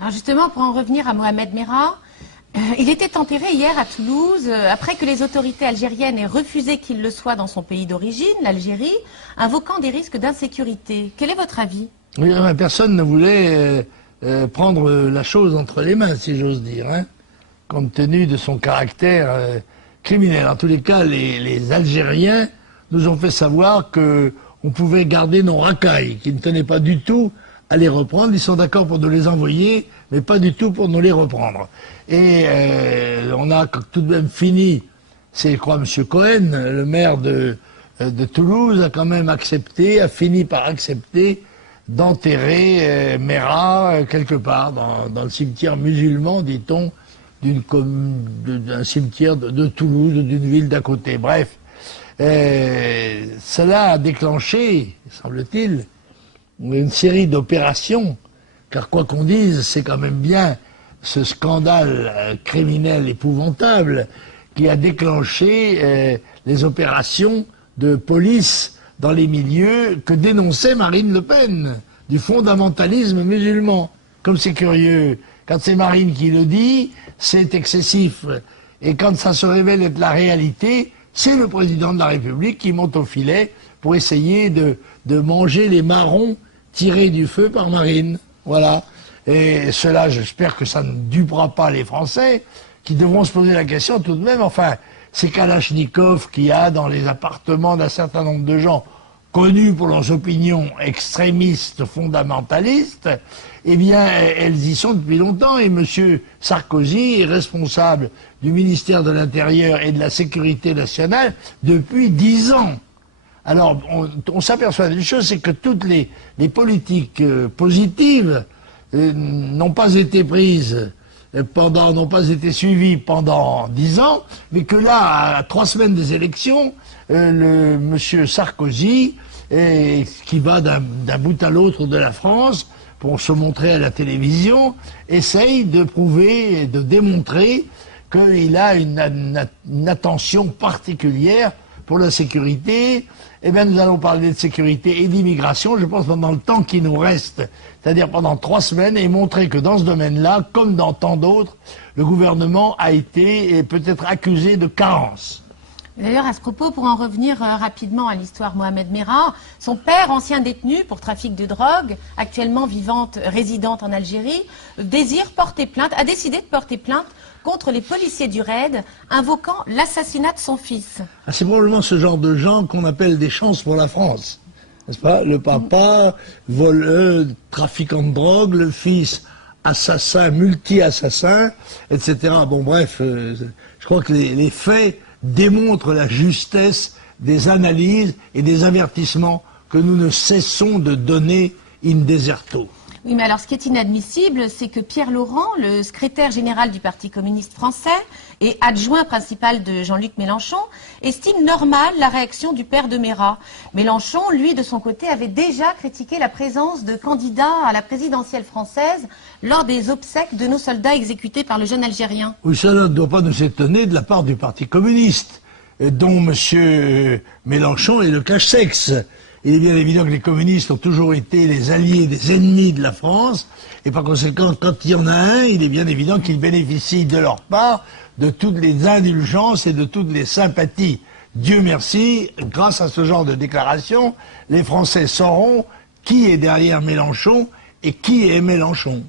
Alors justement, pour en revenir à Mohamed Merah, il était enterré hier à Toulouse, après que les autorités algériennes aient refusé qu'il le soit dans son pays d'origine, l'Algérie, invoquant des risques d'insécurité. Quel est votre avis? Oui, personne ne voulait prendre la chose entre les mains, si j'ose dire, hein, compte tenu de son caractère criminel. En tous les cas, les Algériens nous ont fait savoir qu'on pouvait garder nos racailles, qu'ils ne tenaient pas du tout à les reprendre. Ils sont d'accord pour nous les envoyer, mais pas du tout pour nous les reprendre. Et on a tout de même fini, c'est je crois M. Cohen, le maire de Toulouse, a quand même accepté, a fini par accepter d'enterrer Merah quelque part dans le cimetière musulman, dit-on, d'un cimetière de Toulouse ou d'une ville d'à côté. Bref, cela a déclenché, semble-t-il, une série d'opérations, car quoi qu'on dise, c'est quand même bien ce scandale criminel épouvantable qui a déclenché les opérations de police dans les milieux que dénonçait Marine Le Pen, du fondamentalisme musulman. Comme c'est curieux, quand c'est Marine qui le dit, c'est excessif. Et quand ça se révèle être la réalité, c'est le président de la République qui monte au filet pour essayer de manger les marrons tirés du feu par Marine. Voilà. Et cela, j'espère que ça ne dupera pas les Français, qui devront se poser la question tout de même, enfin, ces Kalachnikov qu'il y a dans les appartements d'un certain nombre de gens connus pour leurs opinions extrémistes, fondamentalistes, eh bien, elles y sont depuis longtemps. Et M. Sarkozy est responsable du ministère de l'Intérieur et de la Sécurité nationale depuis 10 ans. Alors, on s'aperçoit d'une chose, c'est que toutes les politiques positives n'ont pas été prises n'ont pas été suivies pendant 10 ans, mais que là, à 3 semaines des élections, monsieur Sarkozy, qui va d'un bout à l'autre de la France pour se montrer à la télévision, essaye de prouver et de démontrer qu'il a une attention particulière pour la sécurité. Eh bien, nous allons parler de sécurité et d'immigration, je pense, pendant le temps qui nous reste, c'est-à-dire pendant 3 semaines, et montrer que dans ce domaine-là, comme dans tant d'autres, le gouvernement a été et peut-être accusé de carence. D'ailleurs, à ce propos, pour en revenir rapidement à l'histoire Mohamed Merah, son père, ancien détenu pour trafic de drogue, actuellement résidente en Algérie, a décidé de porter plainte contre les policiers du RAID, invoquant l'assassinat de son fils. Ah, c'est probablement ce genre de gens qu'on appelle des chances pour la France, n'est-ce pas? Le papa, voleur, trafiquant de drogue, le fils, assassin, multi-assassin, etc. Bon, bref, je crois que les faits démontrent la justesse des analyses et des avertissements que nous ne cessons de donner in deserto. Oui, mais alors ce qui est inadmissible, c'est que Pierre Laurent, le secrétaire général du Parti communiste français et adjoint principal de Jean-Luc Mélenchon, estime normale la réaction du père de Merah. Mélenchon, lui, de son côté, avait déjà critiqué la présence de candidats à la présidentielle française lors des obsèques de nos soldats exécutés par le jeune Algérien. Oui, cela ne doit pas nous étonner de la part du Parti communiste, dont M. Mélenchon est le cache-sexe. Il est bien évident que les communistes ont toujours été les alliés des ennemis de la France, et par conséquent, quand il y en a un, il est bien évident qu'ils bénéficient de leur part de toutes les indulgences et de toutes les sympathies. Dieu merci, grâce à ce genre de déclaration, les Français sauront qui est derrière Mélenchon et qui est Mélenchon.